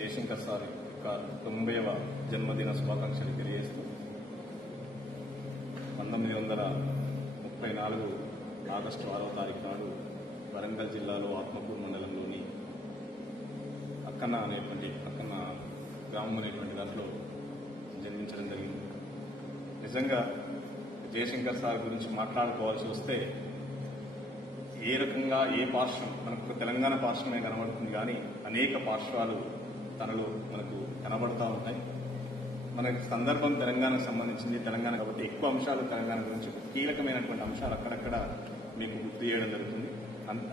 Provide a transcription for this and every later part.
Jayashankar sir యొక్క 90వ జన్మదిన శుభాకాంక్షలు తెలియజేస్తూ 1934 ఆగస్టు 6వ తారీఖు నాడు వరంగల్ జిల్లాలో ఆత్మకూరు మండలంలోని అక్కన్న గ్రామం అనేటువంటి దాంట్లో జన్మించడం జరిగింది. నిజంగా జయశంకర్ సార్ గురించి మాట్లాడుకోవాల్సి వస్తే ఏ రకంగా ఏ పార్శ్వం మనకు తెలంగాణ పార్శ్వమే కనబడుతుంది, కానీ అనేక పార్శ్వాలు తనలో మనకు కనబడుతూ ఉంటాయి. మనకి సందర్భం తెలంగాణకు సంబంధించింది, తెలంగాణ కాబట్టి ఎక్కువ అంశాలు తెలంగాణ గురించి కీలకమైనటువంటి అంశాలు అక్కడక్కడ మీకు గుర్తు చేయడం జరుగుతుంది.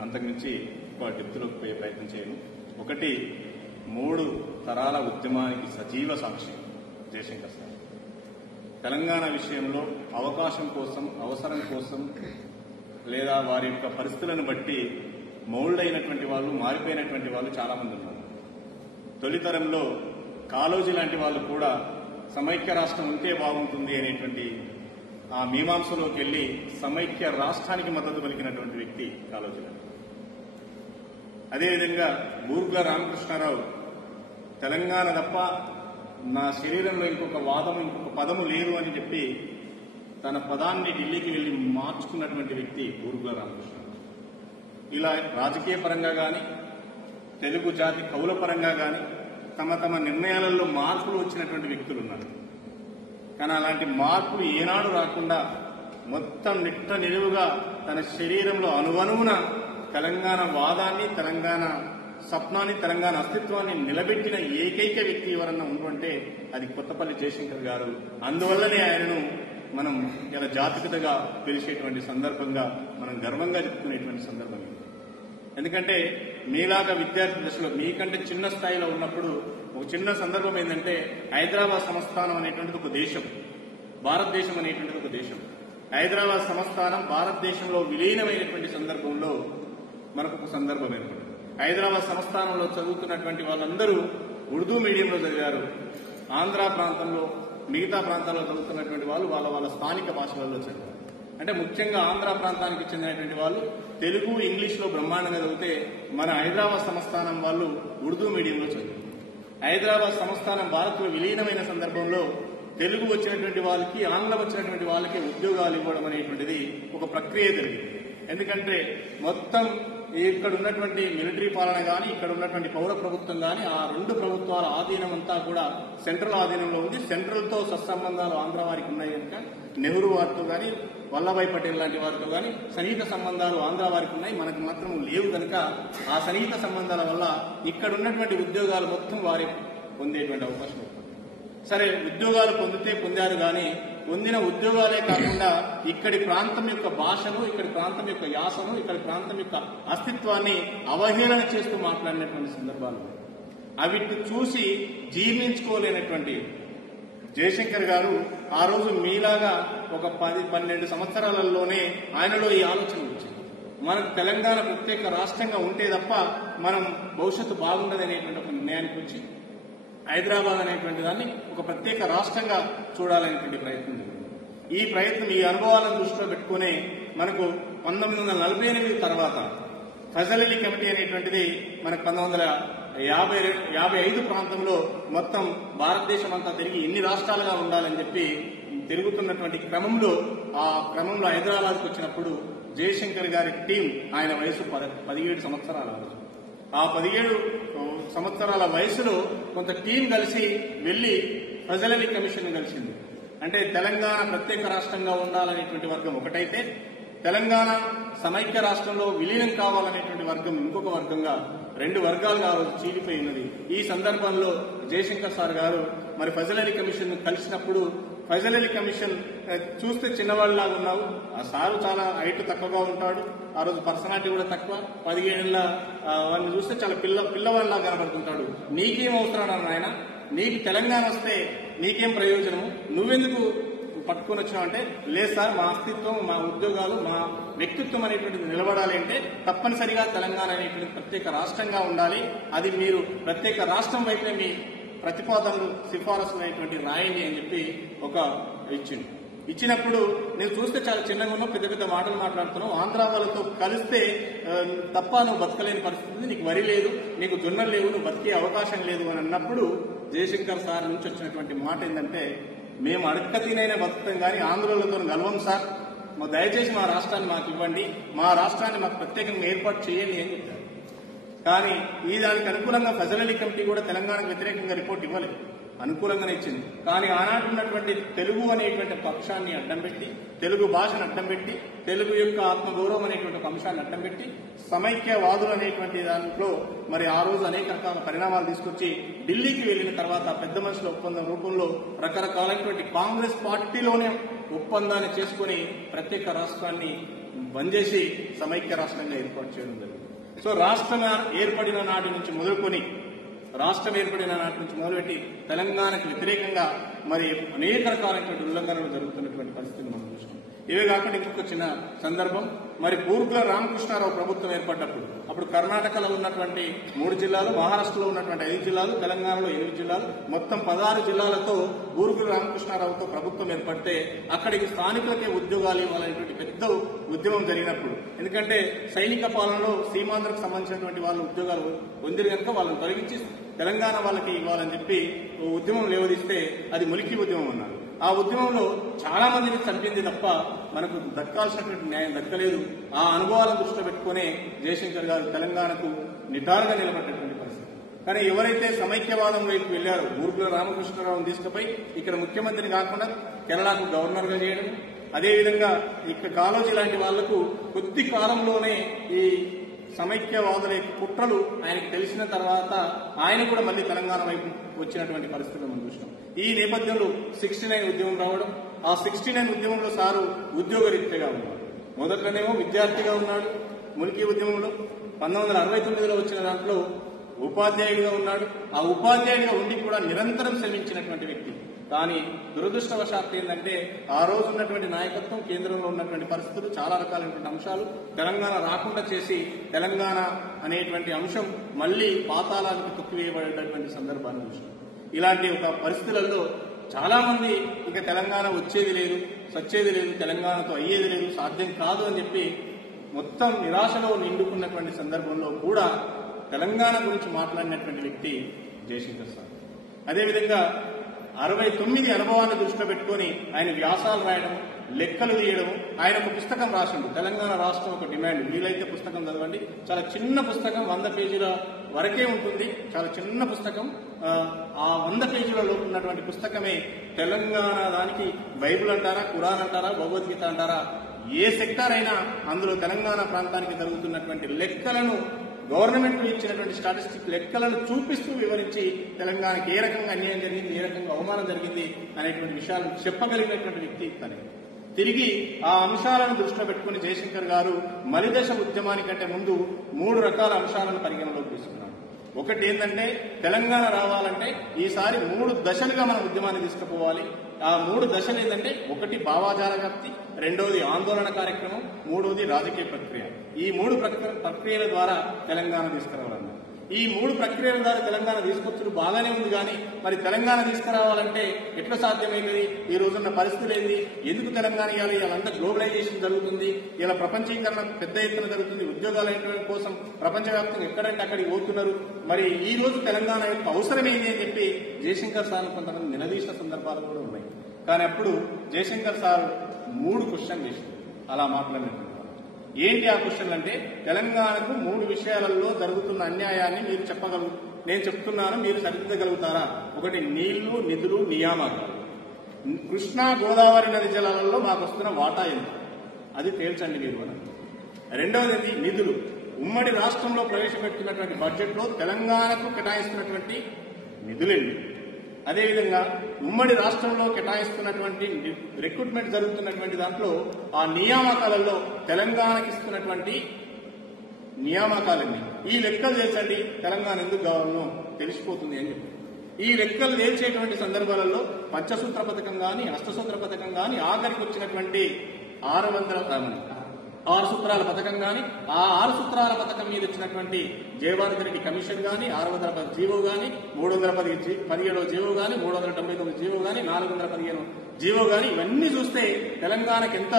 అంతకుమించి ఎక్కువ డెప్త్లోకి పోయే ప్రయత్నం చేయను. ఒకటి, 3 తరాల ఉద్యమానికి సజీవ సాక్షి జయశంకర్ సార్. తెలంగాణ విషయంలో అవకాశం కోసం, అవసరం కోసం, లేదా వారి యొక్క పరిస్థితులను బట్టి మౌల్డ్ అయినటువంటి వాళ్ళు, మారిపోయినటువంటి వాళ్ళు చాలా మంది ఉన్నారు. తొలితరంలో కాళోజీ లాంటి వాళ్ళు కూడా సమైక్య రాష్ట్రం ఉంటే బాగుంటుంది అనేటువంటి ఆ మీమాంసలోకి వెళ్లి సమైక్య రాష్ట్రానికి మద్దతు పలికినటువంటి వ్యక్తి కాళోజీ లాంటి. అదేవిధంగా బూర్గా రామకృష్ణారావు తెలంగాణ తప్ప నా శరీరంలో ఇంకొక వాదము, ఇంకొక పదము లేదు అని చెప్పి తన పదాన్ని ఢిల్లీకి వెళ్లి మార్చుకున్నటువంటి వ్యక్తి బూర్గా రామకృష్ణారావు. ఇలా రాజకీయ పరంగా కానీ, తెలుగు జాతి కవుల పరంగా కానీ తమ నిర్ణయాలలో మార్పులు వచ్చినటువంటి వ్యక్తులు ఉన్నారు. కానీ అలాంటి మార్పులు ఏనాడు రాకుండా మొత్తం నిట్ట నిలువుగా తన శరీరంలో అణువణువున తెలంగాణ వాదాన్ని, తెలంగాణ స్వప్నాన్ని, తెలంగాణ అస్తిత్వాన్ని నిలబెట్టిన ఏకైక వ్యక్తి ఎవరన్నా ఉందంటే అది కొత్తపల్లి జయశంకర్ గారు. అందువల్లనే ఆయనను మనం ఇలా జాతిపితగా పిలిచేటువంటి సందర్భంగా మనం గర్వంగా చెప్పుకునేటువంటి సందర్భం ఇది. ఎందుకంటే మీలాగా విద్యార్థి దశలో, మీకంటే చిన్న స్థాయిలో ఉన్నప్పుడు ఒక చిన్న సందర్భం ఏంటంటే, హైదరాబాద్ సంస్థానం అనేటువంటిది ఒక దేశం, భారతదేశం అనేటువంటిది ఒక దేశం. హైదరాబాద్ సంస్థానం భారతదేశంలో విలీనమైనటువంటి సందర్భంలో మనకు ఒక సందర్భం ఏర్పడింది. హైదరాబాద్ సంస్థానంలో చదువుతున్నటువంటి వాళ్ళందరూ ఉర్దూ మీడియంలో చదివారు. ఆంధ్ర ప్రాంతంలో, మిగతా ప్రాంతాల్లో చదువుతున్నటువంటి వాళ్ళు వాళ్ళ స్థానిక భాషలలో చదివారు. అంటే ముఖ్యంగా ఆంధ్ర ప్రాంతానికి చెందినటువంటి వాళ్ళు తెలుగు, ఇంగ్లీష్లో బ్రహ్మాండంగా చదివితే, మన హైదరాబాద్ సంస్థానం వాళ్ళు ఉర్దూ మీడియంలో చదివారు. హైదరాబాద్ సంస్థానం భారత్లో విలీనమైన సందర్భంలో తెలుగు వచ్చినటువంటి వాళ్ళకి, ఆంగ్లం వచ్చినటువంటి వాళ్ళకి ఉద్యోగాలు ఇవ్వడం అనేటువంటిది ఒక ప్రక్రియ జరిగింది. ఎందుకంటే మొత్తం ఇక్కడ ఉన్నటువంటి మిలిటరీ పాలన కానీ, ఇక్కడ ఉన్నటువంటి పౌర ప్రభుత్వం కానీ, ఆ 2 ప్రభుత్వాల ఆధీనం అంతా కూడా సెంట్రల్ ఆధీనంలో ఉంది. సెంట్రల్తో సత్సంబంధాలు ఆంధ్ర వారికి ఉన్నాయి కనుక నెహ్రూ వారితో కానీ, వల్లభాయ్ పటేల్ లాంటి వారితో కానీ సన్నిహిత సంబంధాలు ఆంధ్ర వారికి ఉన్నాయి, మనకు మాత్రం లేవు. కనుక ఆ సన్నిహిత సంబంధాల వల్ల ఇక్కడ ఉన్నటువంటి ఉద్యోగాలు మొత్తం వారి పొందేటువంటి అవకాశం ఉంటుంది. సరే, ఉద్యోగాలు పొందారు కానీ పొందిన ఉద్యోగాలే కాకుండా ఇక్కడి ప్రాంతం యొక్క భాషను, ఇక్కడి ప్రాంతం యొక్క యాసను, ఇక్కడి ప్రాంతం యొక్క అస్తిత్వాన్ని అవహేళన చేస్తూ మాట్లాడినటువంటి సందర్భాలు అవిటి చూసి జీర్ణించుకోలేనటువంటి జయశంకర్ గారు ఆ రోజు మీలాగా ఒక 10-12 సంవత్సరాలలోనే ఆయనలో ఈ ఆలోచన వచ్చింది. మనకు తెలంగాణ ప్రత్యేక రాష్ట్రంగా ఉంటే తప్ప మనం భవిష్యత్తు బాగుండదు అనేటువంటి ఒక నిర్ణయానికి వచ్చి హైదరాబాద్ అనేటువంటి దాన్ని ఒక ప్రత్యేక రాష్ట్రంగా చూడాలనేటువంటి ప్రయత్నం. ఈ ప్రయత్నం, ఈ అనుభవాలను దృష్టిలో పెట్టుకునే మనకు 1948 తర్వాత ఫజల్ అలీ కమిటీ అనేటువంటిది మనకు 1955 ప్రాంతంలో మొత్తం భారతదేశం అంతా తిరిగి ఎన్ని రాష్ట్రాలుగా ఉండాలని చెప్పి తిరుగుతున్నటువంటి క్రమంలో హైదరాబాద్కు వచ్చినప్పుడు జయశంకర్ గారి టీం, ఆయన వయసు 17 సంవత్సరాల వయసు, ఆ 17 సంవత్సరాల వయసులో కొంత టీం కలిసి వెళ్లి ఫజల్ అలీ కమిషన్ కలిసింది. అంటే తెలంగాణ ప్రత్యేక రాష్ట్రంగా ఉండాలనేటువంటి వర్గం ఒకటైతే, తెలంగాణ సమైక్య రాష్ట్రంలో విలీనం కావాలనేటువంటి వర్గం ఇంకొక వర్గంగా 2 వర్గాలుగా ఆ రోజు చీలిపోయినది. ఈ సందర్భంలో జయశంకర్ సార్ గారు మరి ఫజల్ అలీ కమిషన్ కలిసినప్పుడు, ఫజల్ అలీ కమిషన్ చూస్తే చిన్నవాళ్ళలాగా ఉన్నావు, ఆ సారు చాలా హైట్ తక్కువగా ఉంటాడు, ఆ రోజు పర్సనాలిటీ కూడా తక్కువ, 17 ఏళ్ల వాడిని చూస్తే చాలా పిల్లవాళ్ళలాగా కనబడుతుంటాడు, నీకేం అవసరం ఆయన, నీకు తెలంగాణ వస్తే నీకేం ప్రయోజనము, నువ్వెందుకు పట్టుకొని వచ్చావు అంటే, లేదు సార్, మా అస్తిత్వం, మా ఉద్యోగాలు, మా వ్యక్తిత్వం అనేటువంటిది నిలబడాలి అంటే తప్పనిసరిగా తెలంగాణ అనేటువంటి ప్రత్యేక రాష్ట్రంగా ఉండాలి, అది మీరు ప్రత్యేక రాష్ట్రం వైపే మీ ప్రతిపాదనలు, సిఫారసులు అనేటువంటి రాయండి అని చెప్పి ఒక ఇచ్చింది. ఇచ్చినప్పుడు నువ్వు చూస్తే చాలా చిన్నగా ఉన్నావు, పెద్ద పెద్ద మాటలు మాట్లాడుతున్నావు, ఆంధ్ర వాళ్ళతో కలిస్తే తప్ప నువ్వు బతకలేని పరిస్థితి ఉంది, నీకు వరి లేదు, నీకు జొన్నలు లేవు, నువ్వు బతికే అవకాశం లేదు అని అన్నప్పుడు జయశంకర్ సార్ నుంచి వచ్చినటువంటి మాట ఏంటంటే, మేము అడక్కతీనైనా బతుకుతాం కానీ ఆంధ్రులతో గెలవం సార్, దయచేసి మా రాష్ట్రాన్ని మాకు ఇవ్వండి, మా రాష్ట్రాన్ని మాకు ప్రత్యేకంగా ఏర్పాటు చేయండి అని చెప్పారు. కానీ ఈ దానికి అనుకూలంగా ఫెజల్ కమిటీ కూడా తెలంగాణకు వ్యతిరేకంగా రిపోర్ట్ ఇవ్వలేదు, అనుకూలంగానే ఇచ్చింది. కానీ ఆనాడు ఉన్నటువంటి తెలుగు అనేటువంటి పక్షాన్ని అడ్డం పెట్టి, తెలుగు భాషను అడ్డం పెట్టి, తెలుగు యొక్క ఆత్మగౌరవం అనేటువంటి ఒక అంశాన్ని అడ్డం పెట్టి, సమైక్యవాదులు అనేటువంటి దాంట్లో మరి ఆ రోజు అనేక రకాల పరిణామాలు తీసుకొచ్చి ఢిల్లీకి వెళ్లిన తర్వాత పెద్ద మనుషుల ఒప్పందం రూపంలో రకరకాలైనటువంటి కాంగ్రెస్ పార్టీలోనే ఒప్పందాన్ని చేసుకుని ప్రత్యేక రాష్ట్రాన్ని బంద్ చేసి సమైక్య రాష్ట్రంగా ఏర్పాటు చేయడం జరిగింది. సో రాష్ట్రం ఏర్పడిన నాటి నుంచి మొదలుకొని మొదలుపెట్టి తెలంగాణకు వ్యతిరేకంగా మరి అనేక రకాలైనటువంటి ఉల్లంఘనలు జరుగుతున్నటువంటి పరిస్థితిని మనం చూస్తాం. ఇవే కాకుండా ఇంకొక చిన్న సందర్భం, మరి బూర్గుల రామకృష్ణారావు ప్రభుత్వం ఏర్పడ్డప్పుడు అప్పుడు కర్ణాటకలో ఉన్నటువంటి 3 జిల్లాలు, మహారాష్ట్రలో ఉన్నటువంటి 5 జిల్లాలు, తెలంగాణలో 8 జిల్లాలు, మొత్తం 16 జిల్లాలతో బూర్గుల రామకృష్ణారావుతో ప్రభుత్వం ఏర్పడితే అక్కడికి స్థానికులకే ఉద్యోగాలు ఇవ్వాలనేటువంటి పెద్ద ఉద్యమం జరిగినప్పుడు, ఎందుకంటే సైనిక పాలనలో సీమాంధ్రకు సంబంధించినటువంటి వాళ్ళు ఉద్యోగాలు పొందిరు కనుక వాళ్ళని తొలగించి తెలంగాణ వాళ్ళకి ఇవ్వాలని చెప్పి ఉద్యమం లేవదీస్తే అది ములికి ఉద్యమం అన్నారు. ఆ ఉద్యమంలో చాలా మందిని చంపింది తప్ప మనకు దక్కాల్సినటువంటి న్యాయం దక్కలేదు. ఆ అనుభవాలను దృష్టిలో పెట్టుకునే జయశంకర్ గారు తెలంగాణకు నిటారుగా నిలబడ్డటువంటి పరిస్థితి. కానీ ఎవరైతే సమైక్యవాదం వైపు వెళ్లారో, బూర్గుల రామకృష్ణారావును తీసుకుపోయి ఇక్కడ ముఖ్యమంత్రిని కాకుండా కేరళకు గవర్నర్ గా చేయడం, అదేవిధంగా ఇక్కడ కాళోజీ లాంటి వాళ్లకు కొద్ది కాలంలోనే ఈ సమైక్యవాదుల యొక్క కుట్రలు ఆయనకు తెలిసిన తర్వాత ఆయన కూడా మళ్లీ తెలంగాణ వైపు వచ్చినటువంటి పరిస్థితులు మనం చూసినాం. ఈ నేపథ్యంలో 69 ఉద్యమం రావడం, ఆ 69 ఉద్యమంలో సారు ఉద్యోగరీత్యగా ఉన్నాడు. మొదట్లోనేమో విద్యార్థిగా ఉన్నాడు ములికి ఉద్యమంలో, 1969లో వచ్చిన దాంట్లో ఉపాధ్యాయుడిగా ఉన్నాడు. ఆ ఉపాధ్యాయుడిగా ఉండి కూడా నిరంతరం శ్రమించినటువంటి వ్యక్తి. కానీ దురదృష్టవశాత్తు ఏంటంటే ఆ రోజు ఉన్నటువంటి నాయకత్వం, కేంద్రంలో ఉన్నటువంటి పరిస్థితులు, చాలా రకాలైనటువంటి అంశాలు తెలంగాణ రాకుండా చేసి తెలంగాణ అనేటువంటి అంశం మళ్లీ పాతాళానికి తొక్కివేయబడేటటువంటి సందర్భాన్ని చూసాం. ఇలాంటి ఒక పరిస్థితులలో చాలా మంది ఇక తెలంగాణ వచ్చేది లేదు, సచ్చేది లేదు, తెలంగాణతో అయ్యేది లేదు, సాధ్యం కాదు అని చెప్పి మొత్తం నిరాశలో నిండుకున్నటువంటి సందర్భంలో కూడా తెలంగాణ గురించి మాట్లాడినటువంటి వ్యక్తి జయశంకర్ సార్. అదేవిధంగా 69 అనుభవాన్ని దృష్టిలో పెట్టుకుని ఆయన వ్యాసాలు రాయడం, లెక్కలు తీయడం, ఆయన ఒక పుస్తకం రాసిండు, తెలంగాణ రాష్ట్రం ఒక డిమాండ్. వీలైతే పుస్తకం చదవండి, చాలా చిన్న పుస్తకం, 100 పేజీల వరకే ఉంటుంది, చాలా చిన్న పుస్తకం. ఆ 100 పేజీలలో ఉన్నటువంటి పుస్తకమే తెలంగాణ. దానికి బైబిల్ అంటారా, ఖురాన్ అంటారా, భగవద్గీత అంటారా, ఏ సెక్టార్ అయినా అందులో తెలంగాణ ప్రాంతానికి జరుగుతున్నటువంటి లెక్కలను, గవర్నమెంట్ ఇచ్చినటువంటి స్టాటిస్టిక్ లెక్కలను చూపిస్తూ వివరించి తెలంగాణకి ఏ రకంగా అన్యాయం జరిగింది, ఏ రకంగా అవమానం జరిగింది అనేటువంటి విషయాలను చెప్పగలిగినటువంటి వ్యక్తి తనే. తిరిగి ఆ అంశాలను దృష్టిలో పెట్టుకుని జయశంకర్ గారు మలిదశ ఉద్యమానికంటే ముందు 3 రకాల అంశాలను పరిగణలోకి తీసుకున్నాడు. ఒకటి ఏంటంటే తెలంగాణ రావాలంటే ఈసారి 3 దశలుగా మన ఉద్యమాన్ని తీసుకుపోవాలి. ఆ 3 దశలు ఏంటంటే, ఒకటి భావాజాల వ్యాప్తి, రెండవది ఆందోళన కార్యక్రమం, మూడవది రాజకీయ ప్రక్రియ. ఈ 3 ప్రక్రియల ద్వారా తెలంగాణ తీసుకురావాలన్నారు. ఈ 3 ప్రక్రియల ద్వారా తెలంగాణ తీసుకొచ్చుడు బాగానే ఉంది, కానీ మరి తెలంగాణ తీసుకురావాలంటే ఎట్లా సాధ్యమైనది, ఈ రోజున్న పరిస్థితులు ఏంది, ఎందుకు తెలంగాణ ఇవ్వాలి, ఇవాళంతా గ్లోబలైజేషన్ జరుగుతుంది, ఇలా ప్రపంచీకరణ పెద్ద ఎత్తున జరుగుతుంది, ఉద్యోగాల కోసం ప్రపంచవ్యాప్తంగా ఎక్కడంటే అక్కడికి పోతున్నారు, మరి ఈ రోజు తెలంగాణ యొక్క అవసరం ఏంటి అని చెప్పి జయశంకర్ సార్ కొంతమంది నిలదీసిన సందర్భాలు కూడా ఉన్నాయి. కానీ అప్పుడు జయశంకర్ సార్ 3 క్వశ్చన్లు చేశారు అలా మాట్లాడినట్టు. ఏంటి ఆ క్వశ్చన్లు అంటే, తెలంగాణకు 3 విషయాలలో జరుగుతున్న అన్యాయాన్ని మీరు నేను చెప్తున్నాను, మీరు సరిదిద్దగలుగుతారా? ఒకటి నీళ్లు, నిధులు, నియామకాలు. కృష్ణా గోదావరి నది జలాలలో మాకు వస్తున్న వాటా ఎంత, అది తేల్చండి మీరు అని. రెండవది నిధులు. ఉమ్మడి రాష్ట్రంలో ప్రవేశపెడుతున్నటువంటి బడ్జెట్లో తెలంగాణకు కేటాయిస్తున్నటువంటి నిధులేండి. అదేవిధంగా ఉమ్మడి రాష్ట్రంలో కేటాయిస్తున్నటువంటి రిక్రూట్మెంట్ జరుగుతున్నటువంటి దాంట్లో ఆ నియామకాలలో తెలంగాణకి ఇస్తున్నటువంటి నియామకాలన్నీ, ఈ లెక్కలు చేర్చండి, తెలంగాణ ఎందుకు కావాలనో తెలిసిపోతుంది అని చెప్పి ఈ లెక్కలు తేల్చేటువంటి సందర్భాలలో పంచసూత్ర పథకం కానీ, అష్టసూత్ర పథకం కానీ, ఆఖరికి వచ్చినటువంటి 6 సూత్రాల పథకం కానీ, ఆ 6 సూత్రాల పథకం మీద ఇచ్చినటువంటి జయభారతి రెడ్డి కమిషన్ కానీ, 610 జీవో కానీ, 317 జీవో కానీ, 399 జీవో కానీ, 415 జీవో కానీ, ఇవన్నీ చూస్తే తెలంగాణకు ఎంత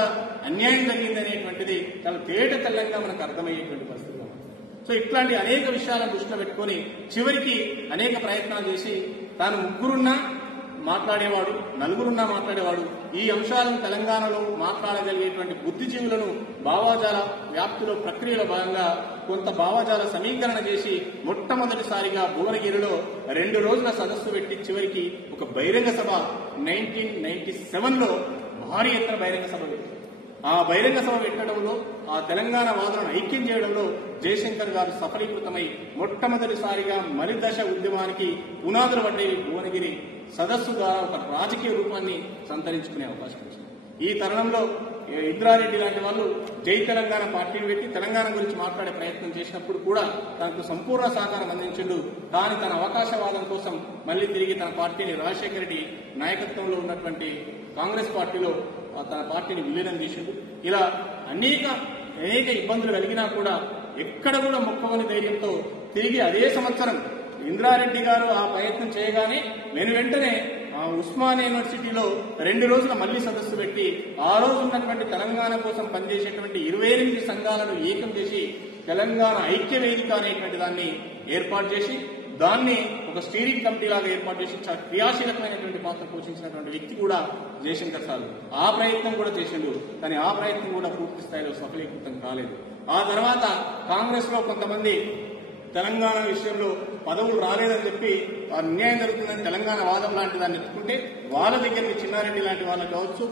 అన్యాయం జరిగింది అనేటువంటిది చాలా తేట తెల్లంగా మనకు అర్థమయ్యేటువంటి పరిస్థితి. సో ఇట్లాంటి అనేక విషయాలను దృష్టిలో పెట్టుకుని చివరికి అనేక ప్రయత్నాలు చేసి తాను ముగ్గురున్నా మాట్లాడేవాడు, నలుగురున్నా మాట్లాడేవాడు. ఈ అంశాలను తెలంగాణలో మాట్లాడగలిగేటువంటి బుద్ధిజీవులను భావాజాల వ్యాప్తిలో ప్రక్రియలో భాగంగా కొంత భావాజాల సమీకరణ చేసి మొట్టమొదటిసారిగా భువనగిరిలో 2 రోజుల సదస్సు పెట్టి చివరికి ఒక బహిరంగ సభ 1997లో భారీ ఎత్తున బహిరంగ సభ పెట్టి ఆ బహిరంగ సభ పెట్టడంలో ఆ తెలంగాణ వాదులను ఐక్యం చేయడంలో జయశంకర్ గారు సఫలీకృతమై మొట్టమొదటిసారిగా మలిదశ ఉద్యమానికి పునాదులు పడ్డేవి భువనగిరి సదస్సు ద్వారా ఒక రాజకీయ రూపాన్ని సంతరించుకునే అవకాశం వచ్చింది. ఈ తరుణంలో ఇంద్రారెడ్డి లాంటి వాళ్ళు జై తెలంగాణ పార్టీని పెట్టి తెలంగాణ గురించి మాట్లాడే ప్రయత్నం చేసినప్పుడు కూడా తనకు సంపూర్ణ సహకారం అందించిండు. కానీ తన అవకాశవాదం కోసం మళ్లీ తిరిగి తన పార్టీని రాజశేఖర రెడ్డి నాయకత్వంలో ఉన్నటువంటి కాంగ్రెస్ పార్టీలో తన పార్టీని విలీనం చేసిండు. ఇలా అనేక ఇబ్బందులు కలిగినా కూడా ఎక్కడ కూడా మొక్కవని ధైర్యంతో తిరిగి అదే సంవత్సరం ఇంద్రారెడ్డి గారు ఆ ప్రయత్నం చేయగానే నేను వెంటనే ఉస్మానియా యూనివర్సిటీలో 2 రోజుల మళ్లీ సదస్సు పెట్టి ఆ రోజు ఉన్నటువంటి తెలంగాణ కోసం పనిచేసేటువంటి 28 సంఘాలను ఏకం చేసి తెలంగాణ ఐక్య వేదిక అనేటువంటి దాన్ని ఏర్పాటు చేసి దాన్ని ఒక స్టీరింగ్ కమిటీ లాగా ఏర్పాటు చేసి క్రియాశీలకమైనటువంటి పాత్ర పోషించినటువంటి వ్యక్తి కూడా జయశంకర్ సార్. ఆ ప్రయత్నం కూడా చేసిండు, కానీ ఆ ప్రయత్నం కూడా పూర్తి స్థాయిలో సఫలీకృతం కాలేదు. ఆ తర్వాత కాంగ్రెస్ లో కొంతమంది తెలంగాణ విషయంలో పదవులు రాలేదని చెప్పి అన్యాయం జరుగుతుందని తెలంగాణ వాదం లాంటి దాన్ని ఎత్తుకుంటే వాళ్ళ దగ్గరికి చిన్నారెడ్డి లాంటి వాళ్ళకి కావచ్చు,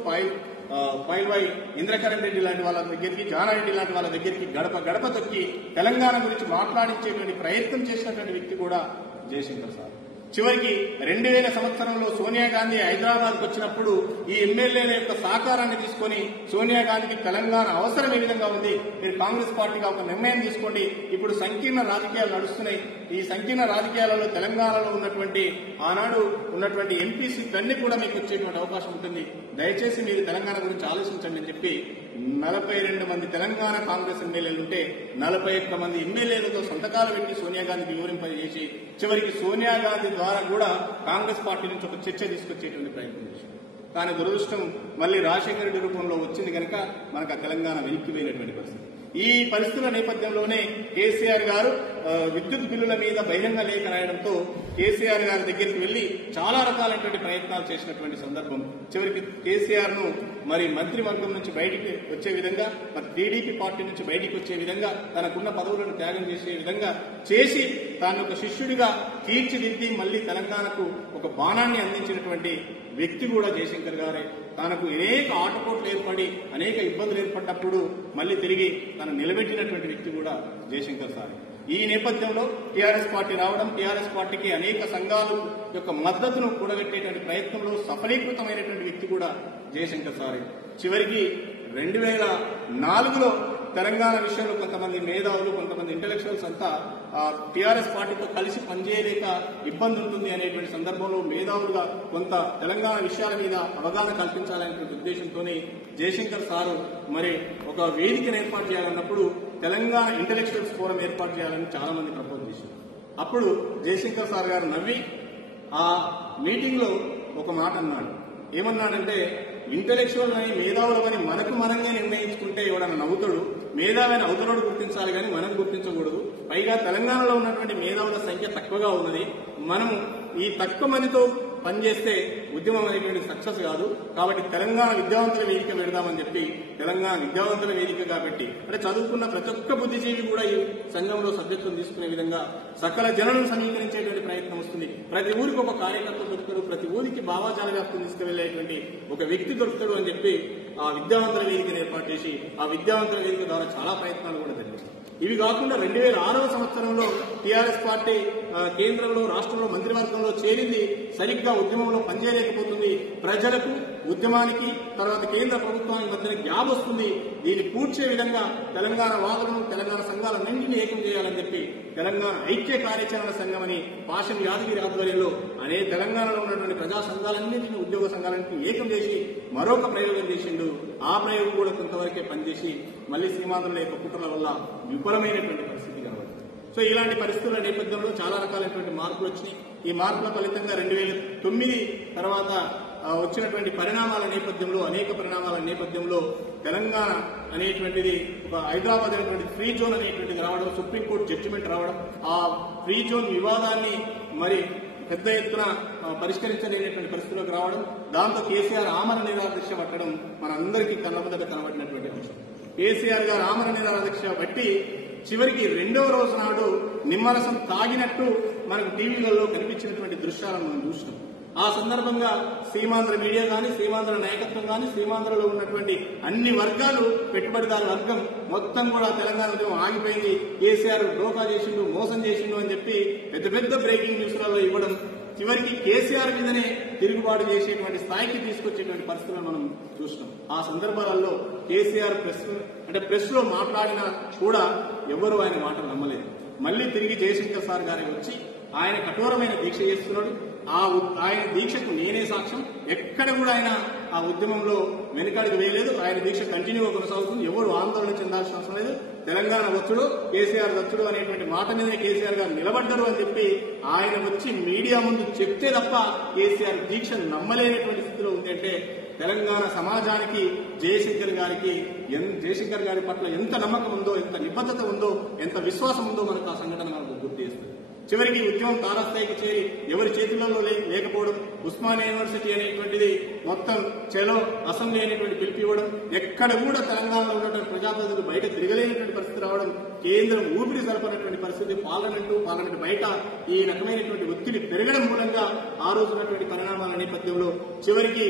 పైల్వాయి ఇంద్రకరణ్ రెడ్డి లాంటి వాళ్ళ దగ్గరికి, జానారెడ్డి లాంటి వాళ్ళ దగ్గరికి గడప తొక్కి తెలంగాణ గురించి మాట్లాడించేటువంటి ప్రయత్నం చేసినటువంటి వ్యక్తి కూడా జయశంకర్ సార్. చివరికి 2000 సంవత్సరంలో సోనియా గాంధీ హైదరాబాద్కు వచ్చినప్పుడు ఈ ఎమ్మెల్యేల యొక్క సహకారాన్ని తీసుకుని సోనియా గాంధీకి తెలంగాణ అవసరం ఏ విధంగా ఉంది, మీరు కాంగ్రెస్ పార్టీగా ఒక నిర్ణయం తీసుకోండి, ఇప్పుడు సంకీర్ణ రాజకీయాలు నడుస్తున్నాయి, ఈ సంకీర్ణ రాజకీయాలలో తెలంగాణలో ఉన్నటువంటి ఆనాడు ఉన్నటువంటి ఎంపీ సీట్లన్నీ కూడా మీకు వచ్చేటువంటి అవకాశం ఉంటుంది, దయచేసి మీరు తెలంగాణ గురించి ఆలోచించండి అని చెప్పి 42 మంది తెలంగాణ కాంగ్రెస్ ఎమ్మెల్యేలు ఉంటే 41 మంది ఎమ్మెల్యేలతో సంతకాలు పెట్టి సోనియా గాంధీకి వివరింపజేసి చివరికి సోనియా గాంధీ ద్వారా కూడా కాంగ్రెస్ పార్టీ నుంచి ఒక చర్చ తీసుకొచ్చేటువంటి ప్రయత్నం చేశారు. కానీ దురదృష్టం మళ్లీ రాజశేఖర రెడ్డి రూపంలో వచ్చింది కనుక మనకు ఆ తెలంగాణ వెలికిపోయినటువంటి పరిస్థితి. ఈ పరిస్థితుల నేపథ్యంలోనే కేసీఆర్ గారు విద్యుత్ బిల్లుల మీద బహిరంగ లేఖ రాయడంతో కేసీఆర్ గారి దగ్గరికి వెళ్లి చాలా రకాలైనటువంటి ప్రయత్నాలు చేసినటువంటి సందర్భం. చివరికి కేసీఆర్ ను మరి మంత్రివర్గం నుంచి బయటికి వచ్చే విధంగా, మరి టీడీపీ పార్టీ నుంచి బయటికి వచ్చే విధంగా, తనకున్న పదవులను త్యాగం చేసే విధంగా చేసి తాను ఒక శిష్యుడిగా తీర్చిదిద్ది మళ్లీ తెలంగాణకు ఒక బాణాన్ని అందించినటువంటి వ్యక్తి కూడా జయశంకర్ గారే. తనకు అనేక ఆటపోట్లు ఏర్పడి అనేక ఇబ్బందులు ఏర్పడినప్పుడు మళ్లీ తిరిగి తను నిలబెట్టినటువంటి వ్యక్తి కూడా జయశంకర్ సార్. ఈ నేపథ్యంలో టీఆర్ఎస్ పార్టీ రావడం, టీఆర్ఎస్ పార్టీకి అనేక సంఘాలు యొక్క మద్దతును కూడగట్టేటువంటి ప్రయత్నంలో సఫలీకృతమైనటువంటి వ్యక్తి కూడా జయశంకర్ సారే. చివరికి 2004లో తెలంగాణ విషయంలో కొంతమంది మేధావులు, కొంతమంది ఇంటెలెక్చువల్స్ అంతా టీఆర్ఎస్ పార్టీతో కలిసి పనిచేయలేక ఇబ్బంది ఉంటుంది అనేటువంటి సందర్భంలో మేధావులుగా కొంత తెలంగాణ విషయాల మీద అవగాహన కల్పించాలనేటువంటి ఉద్దేశంతోనే జయశంకర్ సారు మరి ఒక వేదికను ఏర్పాటు చేయాలన్నప్పుడు తెలంగాణ ఇంటెలెక్చువల్స్ ఫోరం ఏర్పాటు చేయాలని చాలా మంది ప్రపోజ్ చేశారు. అప్పుడు జయశంకర్ సార్ గారు నవ్వి ఆ మీటింగ్ లో ఒక మాట అన్నాడు. ఏమన్నాడంటే, ఇంటెలెక్చువల్ అని మేధావులమని మనకు మనంగా నిర్ణయించుకుంటే ఎవడన్నా నవ్వుతాడు, మేధావిని అవతలోడు గుర్తించాలి కానీ మనం గుర్తించకూడదు, పైగా తెలంగాణలో ఉన్నటువంటి మేధావుల సంఖ్య తక్కువగా ఉన్నది, మనము ఈ తక్కువ మందితో పనిచేస్తే ఉద్యమం అనేటువంటి సక్సెస్ కాదు, కాబట్టి తెలంగాణ విద్యావంతుల వేదిక పెడదామని చెప్పి తెలంగాణ విద్యావంతుల వేదికగా పెట్టి, అంటే చదువుకున్న ప్రతి ఒక్క బుద్ధిజీవి కూడా ఈ సంఘంలో సభ్యత్వం తీసుకునే విధంగా సకల జనులను సమీకరించేటువంటి ప్రయత్నం వస్తుంది. ప్రతి ఊరికి ఒక కార్యకర్త దొరుకుతాడు, ప్రతి ఊరికి భావాజాల వ్యాప్తి తీసుకువెళ్లేటువంటి ఒక వ్యక్తి దొరుకుతాడు అని చెప్పి ఆ విద్యావంతుల వేదికను ఏర్పాటు చేసి ఆ విద్యావంతుల వేదిక ద్వారా చాలా ప్రయత్నాలు కూడా జరిగాయి. ఇవి కాకుండా 2006వ సంవత్సరంలో టీఆర్ఎస్ పార్టీ కేంద్రంలో, రాష్ట్రంలో మంత్రివర్గంలో చేరింది, సరిగ్గా ఉద్యమంలో పనిచేయలేకపోతుంది, ప్రజలకు ఉద్యమానికి తర్వాత కేంద్ర ప్రభుత్వానికి మధ్యన గ్యాప్ వస్తుంది. దీన్ని పూడ్చే విధంగా తెలంగాణ వాదులను తెలంగాణ సంఘాలన్నింటినీ ఏకం చేయాలని చెప్పి తెలంగాణ ఐక్య కార్యాచరణ సంఘం అని పాషం యాదగిరి ఆధ్వర్యంలో అనే తెలంగాణలో ఉన్నటువంటి ప్రజా సంఘాలన్నింటినీ ఉద్యోగ సంఘాలన్నింటినీ ఏకం చేసి మరొక ప్రయోగం చేసిండు. ఆ ప్రయోగం కూడా కొంతవరకే పనిచేసి మళ్లీ సీమాంధ్రుల యొక్క కుట్రల వల్ల విఫలమైనటువంటి పరిస్థితి కనబడుతుంది. సో ఇలాంటి పరిస్థితుల నేపథ్యంలో చాలా రకాలైనటువంటి మార్పులు వచ్చినాయి. ఈ మార్పుల ఫలితంగా 2009 తర్వాత వచ్చినటువంటి పరిణామాల నేపథ్యంలో అనేక పరిణామాల నేపథ్యంలో తెలంగాణ అనేటువంటిది ఒక హైదరాబాద్ అనేటువంటి ఫ్రీ జోన్ అనేటువంటిది రావడం, సుప్రీంకోర్టు జడ్జిమెంట్ రావడం, ఆ ఫ్రీ జోన్ వివాదాన్ని మరి పెద్ద ఎత్తున పరిష్కరించలేనటువంటి పరిస్థితులకు రావడం, దాంతో కేసీఆర్ ఆమరణ నిరాదీక్ష పట్టడం మనందరికీ కళ్ళ ముందట కనబడినటువంటి అంశం. కేసీఆర్ గారు ఆమరణ నిరాదీక్ష బట్టి చివరికి 2వ రోజు నాడు నిమ్మరసం తాగినట్టు మనకు టీవీలలో కనిపించినటువంటి దృశ్యాలను మనం చూసినాం. ఆ సందర్భంగా సీమాంధ్ర మీడియా కానీ, సీమాంధ్ర నాయకత్వం కానీ, సీమాంధ్రలో ఉన్నటువంటి అన్ని వర్గాలు, పెట్టుబడిదారు వర్గం మొత్తం కూడా తెలంగాణ ఉద్యమం ఆగిపోయింది, కేసీఆర్ డోకా చేసిండు, మోసం చేసిండు అని చెప్పి పెద్ద పెద్ద బ్రేకింగ్ న్యూస్లలో ఇవ్వడం, చివరికి కేసీఆర్ మీదనే తిరుగుబాటు చేసేటువంటి స్థాయికి తీసుకొచ్చేటువంటి పరిస్థితులను మనం చూసినాం. ఆ సందర్భాలలో కేసీఆర్ ప్రెస్ లో మాట్లాడినా కూడా ఎవరు ఆయన మాటలు నమ్మలేదు. మళ్లీ తిరిగి జయశంకర్ సార్ గారికి వచ్చి ఆయన కఠోరమైన దీక్ష చేస్తున్నాడు. ఆయన దీక్షకు నేనే సాక్ష్యం. ఎక్కడ కూడా ఆయన ఆ ఉద్యమంలో వెనుకాడికి వేయలేదు. ఆయన దీక్ష కంటిన్యూగా కొనసాగుతుంది. ఎవరు ఆందోళన చెందాల్సిన అవసరం లేదు. తెలంగాణ వచ్చుడు, కేసీఆర్ వచ్చుడు అనేటువంటి మాట మీదనే కేసీఆర్ గారు నిలబడ్డారు అని చెప్పి ఆయన వచ్చి మీడియా ముందు చెప్తే తప్ప కేసీఆర్ దీక్ష నమ్మలేనటువంటి స్థితిలో ఉంది. అంటే తెలంగాణ సమాజానికి జయశంకర్ గారి పట్ల ఎంత నమ్మకం ఉందో, ఎంత నిబద్ధత ఉందో, ఎంత విశ్వాసం ఉందో మనకు ఆ సంఘటన మనకు గుర్తు చేస్తుంది. చివరికి ఉద్యమం తారాస్థాయికి చేరి ఎవరి చేతులలో లేకపోవడం, ఉస్మానియా యూనివర్సిటీ అనేటువంటిది మొత్తం చలో అసెంబ్లీ అనేటువంటి పిలిపి ఇవ్వడం, ఎక్కడ కూడా తెలంగాణలో ఉన్నటువంటి ప్రజాప్రతినిధులు బయట తిరగలేనటువంటి పరిస్థితి రావడం, కేంద్రం ఊపిరి సరపనటువంటి పరిస్థితి, పార్లమెంట్ బయట ఈ రకమైనటువంటి ఒత్తిడి పెరగడం మూలంగా ఆ రోజు ఉన్నటువంటి పరిణామాల నేపథ్యంలో చివరికి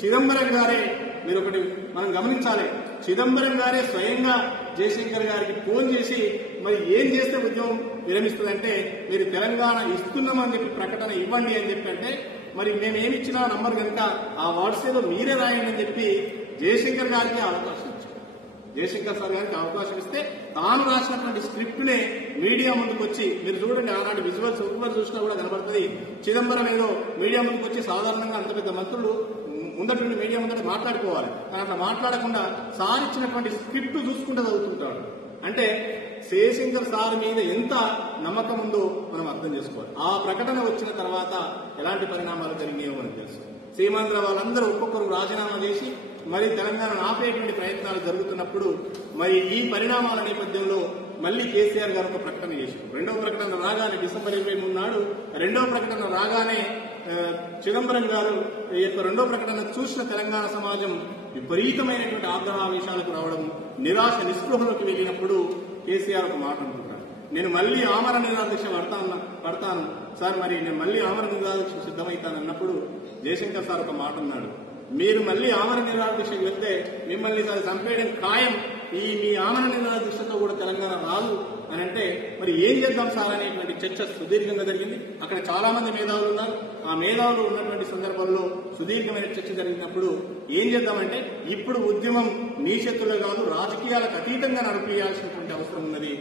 చిదంబరం గారే, మీరు ఒకటి మనం గమనించాలి, చిదంబరం గారే స్వయంగా జయశంకర్ గారికి ఫోన్ చేసి మరి ఏం చేస్తే ఉద్యమం విరమిస్తుందంటే మీరు తెలంగాణ ఇస్తున్నామని చెప్పి ప్రకటన ఇవ్వండి అని చెప్పి, అంటే మరి మేమేమిచ్చినా నంబర్ కనుక ఆ వాట్సాప్ లో మీరే రాయండి అని చెప్పి జయశంకర్ గారికి అవకాశం ఇచ్చారు. జయశంకర్ సార్ గారికి అవకాశం ఇస్తే తాను రాసినటువంటి స్క్రిప్ట్ నే మీడియా ముందుకు వచ్చి, మీరు చూడండి ఆనాటి విజువల్స్ చూసినా కూడా కనబడుతుంది. చిదంబరం ఏదో మీడియా ముందుకు వచ్చి సాధారణంగా అంత పెద్ద మంత్రులు ముందటువంటి మీడియా ముందట మాట్లాడుకోవాలి, కానీ అట్లా మాట్లాడకుండా సార్ ఇచ్చినటువంటి స్క్రిప్ట్ చూసుకుంటూ చదువుతుంటాడు. అంటే జయశంకర్ సార్ మీద ఎంత నమ్మకం ఉందో మనం అర్థం చేసుకోవాలి. ఆ ప్రకటన వచ్చిన తర్వాత ఎలాంటి పరిణామాలు జరిగాయో మనకు తెలుసు. సీమాంధ్ర వాళ్ళందరూ ఒక్కొక్కరు రాజీనామా చేసి మరి తెలంగాణను ఆపేటువంటి ప్రయత్నాలు జరుగుతున్నప్పుడు మరి ఈ పరిణామాల నేపథ్యంలో మళ్లీ కేసీఆర్ గారు ఒక ప్రకటన చేశారు. 2వ ప్రకటన రాగానే డిసెంబర్ 23 నాడు 2వ ప్రకటన రాగానే చిదంబరం గారు ఈ యొక్క 2వ ప్రకటన చూసిన తెలంగాణ సమాజం విపరీతమైనటువంటి ఆగ్రహావేశాలకు రావడం, నిరాశ నిస్పృహలోకి వెళ్ళినప్పుడు కేసీఆర్ ఒక మాట అంటున్నాడు, నేను మళ్లీ ఆమరణ నిరాదీక్ష పడతాను సార్, మరి నేను మళ్లీ ఆమరణ నిరాదీక్ష సిద్ధమవుతాను అన్నప్పుడు జయశంకర్ సార్ ఒక మాట అన్నాడు, మీరు మళ్లీ ఆమరణ నిరాదీక్షకు వెళ్తే మిమ్మల్ని చంపేయడం ఖాయం, మీ ఆమరణ నిరాదీక్షతో కూడా తెలంగాణ రాదు అని అంటే మరి ఏం చేద్దాం సార్ అనేటువంటి చర్చ సుదీర్ఘంగా జరిగింది. అక్కడ చాలా మంది మేధావులు ఉన్నారు. ఆ మేధావులు ఉన్నటువంటి సందర్భంలో సుదీర్ఘమైన చర్చ జరిగినప్పుడు ఏం చేద్దామంటే ఇప్పుడు ఉద్యమం నీ చేతుల్లో కాదు, రాజకీయాలకు అతీతంగా నడిపేయాల్సినటువంటి అవసరం ఉన్నది.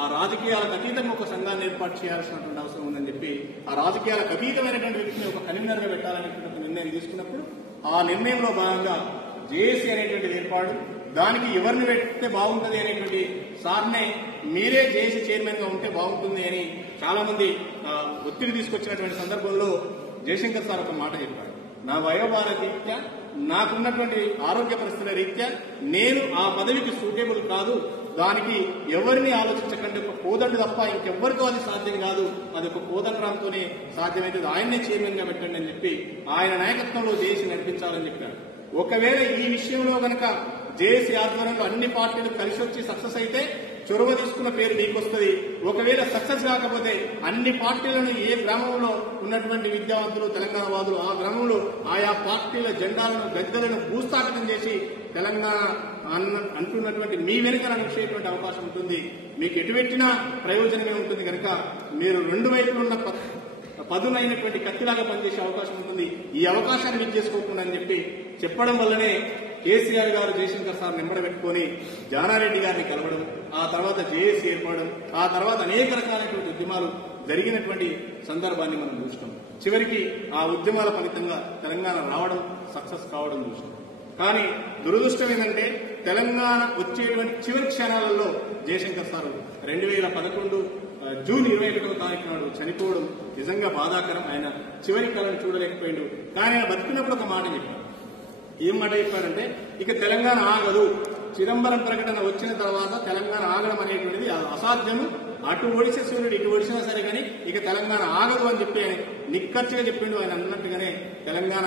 ఆ రాజకీయాలకు అతీతంగా ఒక సంఘాన్ని ఏర్పాటు చేయాల్సినటువంటి అవసరం ఉందని చెప్పి ఆ రాజకీయాలకు అతీతమైనటువంటి వ్యక్తిని ఒక కన్వీనర్ గా పెట్టాలనేటువంటి నిర్ణయం తీసుకున్నప్పుడు ఆ నిర్ణయంలో భాగంగా జేఏసీ అనేటువంటిది ఏర్పాటు, దానికి ఎవరిని పెడితే బాగుంటుంది అనేటువంటి సార్నే మీరే జేఏసీ చైర్మన్ గా ఉంటే బాగుంటుంది అని చాలా మంది ఒత్తిడి తీసుకొచ్చినటువంటి సందర్భంలో జయశంకర్ సార్ ఒక మాట చెప్పాడు, నా వయోభార రీత్యా నాకున్నటువంటి ఆరోగ్య పరిస్థితుల రీత్యా నేను ఆ పదవికి సూటేబుల్ కాదు, దానికి ఎవరిని ఆలోచించకండి, ఒక కోదండు తప్ప ఇంకెవ్వరితో అది సాధ్యం కాదు, అది ఒక కోదండరాంతోనే సాధ్యమైతే ఆయన్నే చైర్మన్ గా పెట్టండి అని చెప్పి ఆయన నాయకత్వంలో జేఏసీ నడిపించాలని చెప్పారు. ఒకవేళ ఈ విషయంలో గనక జేఏసీ ఆధ్వర్యంలో అన్ని పార్టీలు కలిసి వచ్చి సక్సెస్ అయితే చొరవ తీసుకున్న పేరు నీకు వస్తుంది. ఒకవేళ సక్సెస్ కాకపోతే అన్ని పార్టీలను ఏ గ్రామంలో ఉన్నటువంటి విద్యావంతులు తెలంగాణ వాదులు ఆ గ్రామంలో ఆయా పార్టీల జెండాలను గద్దెలను భూస్థాపితం చేసి తెలంగాణ అంటున్నటువంటి మీ వెనుక నడిచేటువంటి అవకాశం ఉంటుంది. మీకు ఎటు పెట్టినా ప్రయోజనమే ఉంటుంది కనుక మీరు 2 వైపులు ఉన్న పదునైనటువంటి కత్తిలాగా పనిచేసే అవకాశం ఉంటుంది. ఈ అవకాశాన్ని మిస్ చేసుకోకుండా అని చెప్పి చెప్పడం వల్లనే కేసీఆర్ గారు జయశంకర్ సార్ నింబడబెట్టుకుని జానారెడ్డి గారిని కలవడం, ఆ తర్వాత జేఏసీ ఏర్పడడం, ఆ తర్వాత అనేక రకాలైనటువంటి ఉద్యమాలు జరిగినటువంటి సందర్భాన్ని మనం చూస్తాం. చివరికి ఆ ఉద్యమాల ఫలితంగా తెలంగాణ రావడం, సక్సెస్ కావడం చూస్తాం. కానీ దురదృష్టం ఏంటంటే తెలంగాణ వచ్చేటువంటి చివరి క్షణాలలో జయశంకర్ సార్ 2011 జూన్ 21వ తారీఖు నాడు చనిపోవడం నిజంగా బాధాకరం. ఆయన చివరి కళను చూడలేకపోయాడు. కానీ ఆయన బతికినప్పుడు ఒక మాట చెప్పారు. ఏం మాట చెప్పారంటే, ఇక తెలంగాణ ఆగదు, చిదంబరం ప్రకటన వచ్చిన తర్వాత తెలంగాణ ఆగడం అనేటువంటిది అసాధ్యము, అటు ఒడిసే సూర్యుడు ఇటు ఒడిసినా సరే కానీ ఇక తెలంగాణ ఆగదు అని చెప్పి ఆయన నిక్కచ్చిగా చెప్పిండు. ఆయన అన్నట్టుగానే తెలంగాణ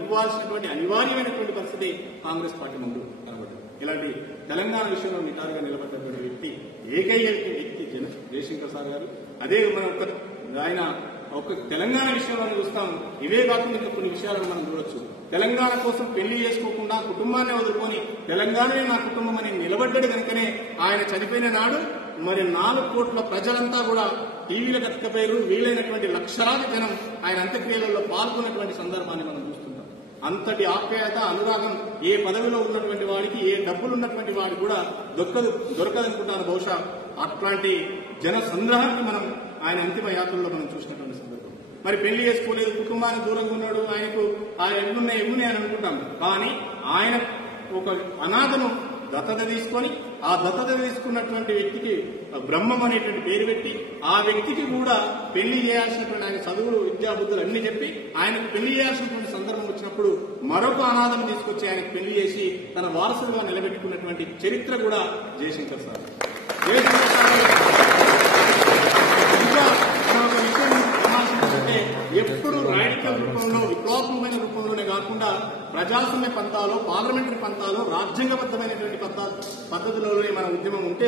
ఇవ్వాల్సినటువంటి అనివార్యమైనటువంటి పరిస్థితి కాంగ్రెస్ పార్టీ ముందు కనబడింది. ఇలాంటి తెలంగాణ విషయంలో నిటారుగా నిలబడ్డటువంటి వ్యక్తి ఏకైక వ్యక్తి జయశంకర్ సార్ గారు. అదే మనం ఆయన ఒక తెలంగాణ విషయంలో చూస్తాం. ఇవే కాకుండా ఇంకా కొన్ని విషయాలను మనం చూడొచ్చు. తెలంగాణ కోసం పెళ్లి చేసుకోకుండా కుటుంబాన్ని వదులుకొని తెలంగాణనే నా కుటుంబం అని నిలబడ్డాడు కనుకనే ఆయన చనిపోయిన నాడు మరి 4 కోట్ల ప్రజలంతా కూడా టీవీలకు అతికపోయారు. వీలైనటువంటి లక్షలాది జనం ఆయన అంత్యక్రియలలో పాల్గొన్నటువంటి సందర్భాన్ని మనం చూస్తుంటాం. అంతటి ఆప్యాయత, అనురాగం ఏ పదవిలో ఉన్నటువంటి వాడికి, ఏ డబ్బులు ఉన్నటువంటి వాడికి కూడా దొరకదనుకుంటాను బహుశా. అట్లాంటి జన సంగ్రహాన్ని మనం ఆయన అంతిమ యాత్రలో మనం చూసినటువంటి సందర్భం. మరి పెళ్లి చేసుకోలేదు, కుటుంబానికి దూరంగా ఉన్నాడు, ఆయనకు ఆయన ఎన్నున్నాయి అని అనుకుంటాం. కానీ ఆయన ఒక అనాథను దత్తత తీసుకొని ఆ దత్తత తీసుకున్నటువంటి వ్యక్తికి బ్రహ్మం అనేటువంటి పేరు పెట్టి ఆ వ్యక్తికి కూడా పెళ్లి చేయాల్సినటువంటి ఆయన చదువులు, విద్యాబుద్ధులు అన్ని చెప్పి ఆయనకు పెళ్లి చేయాల్సినటువంటి సందర్భం వచ్చినప్పుడు మరొక అనాథను తీసుకొచ్చి ఆయనకు పెళ్లి చేసి తన వారసులుగా నిలబెట్టుకున్నటువంటి చరిత్ర కూడా జయశంకర్ సార్. జయశంకర్ సార్ ఎప్పుడు రాడికల్ రూపంలో, విప్లవాత్మకమైన రూపంలోనే కాకుండా ప్రజాస్వామ్య పంతాలో, పార్లమెంటరీ పంతాలో, రాజ్యాంగబద్దమైనటువంటి పద్ధతిలోనే మన ఉద్యమం ఉంటే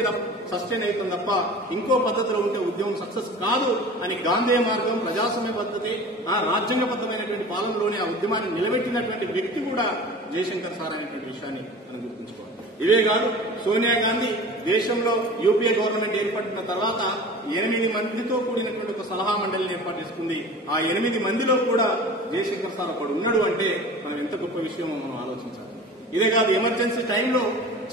సస్టైన్ అవుతుంది తప్ప ఇంకో పద్ధతిలో ఉంటే ఉద్యమం సక్సెస్ కాదు అని గాంధీ మార్గం, ప్రజాస్వామ్య పద్ధతి, ఆ రాజ్యాంగబద్దమైనటువంటి పాలనలోనే ఆ ఉద్యమాన్ని నిలబెట్టినటువంటి వ్యక్తి కూడా జయశంకర్ సార్ అనేటువంటి విషయాన్ని మనం గుర్తుంచుకోవాలి. ఇవే కాదు, సోనియా గాంధీ దేశంలో యూపీఏ గవర్నమెంట్ ఏర్పడిన తర్వాత 8 మందితో కూడినటువంటి ఒక సలహా మండలిని ఏర్పాటు చేసుకుంది. ఆ 8 మందిలో కూడా జయశంకర్ సార్ ఒకడు ఉన్నాడు అంటే మనం ఎంత గొప్ప విషయమో మనం ఆలోచించాలి. ఇదే కాదు, ఎమర్జెన్సీ టైంలో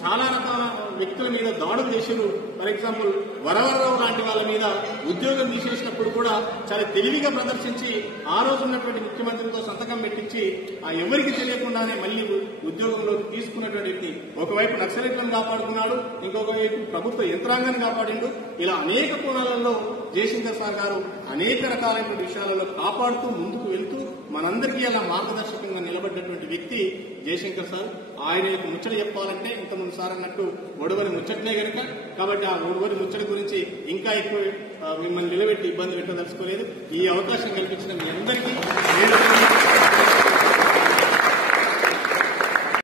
చాలా రకాల వ్యక్తుల మీద దాడులు చేశారు. ఫర్ ఎగ్జాంపుల్ వరవరరావు లాంటి వాళ్ళ మీద ఉద్యోగం తీసేసినప్పుడు కూడా చాలా తెలివిగా ప్రదర్శించి ఆ రోజు ఉన్నటువంటి ముఖ్యమంత్రితో సంతకం పెట్టించి ఆ ఎవరికి తెలియకుండానే మళ్లీ ఉద్యోగంలోకి తీసుకున్నటువంటి వ్యక్తి. ఒకవైపు నక్సలైట్లను కాపాడుకున్నాడు, ఇంకొక వైపు ప్రభుత్వ యంత్రాంగాన్ని కాపాడిండు. ఇలా అనేక కోణాలలో జయశంకర్ సార్ గారు అనేక రకాలైనటువంటి విషయాలలో కాపాడుతూ ముందుకు వెళ్తూ మనందరికీ అలా మార్గదర్శకంగా నిలబడ్డటువంటి వ్యక్తి జయశంకర్ సార్. ఆయన యొక్క ముచ్చట చెప్పాలంటే ఇంతకుముందు సార్ అన్నట్టు ఒడవని ముచ్చటనే కనుక, కాబట్టి ఆ ఒడవని ముచ్చట గురించి ఇంకా ఎక్కువ మిమ్మల్ని నిలబెట్టి ఇబ్బంది పెట్టదలుచుకోలేదు. ఈ అవకాశం కల్పించిన మీ అందరికీ